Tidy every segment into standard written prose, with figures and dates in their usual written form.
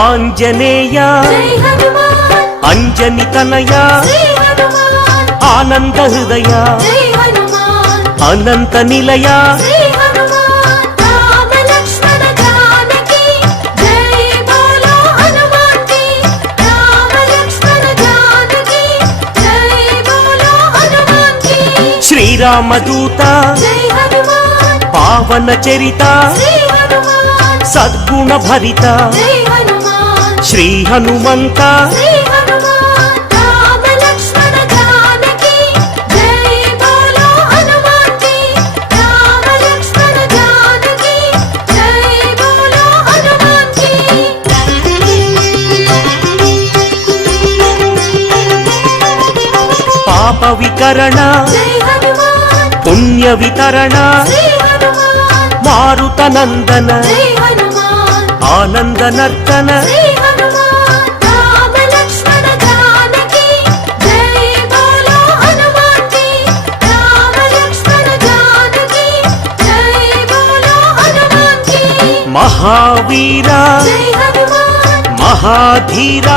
ఆంజనేయ అంజని తనయ ఆనంద హృదయ అనంత నిలయ శ్రీరామదూత పావన చరిత సద్గుణ భరిత శ్రీ హనుమంత పాప వికరణ పుణ్య వితరణ మారుత నందన ఆనంద నర్తన మహావీర మహాధీర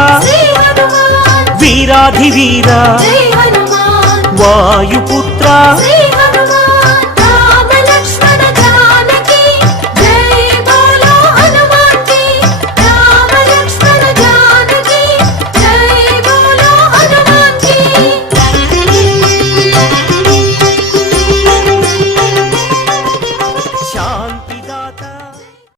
వీరాధివీర వాయుపుత్ర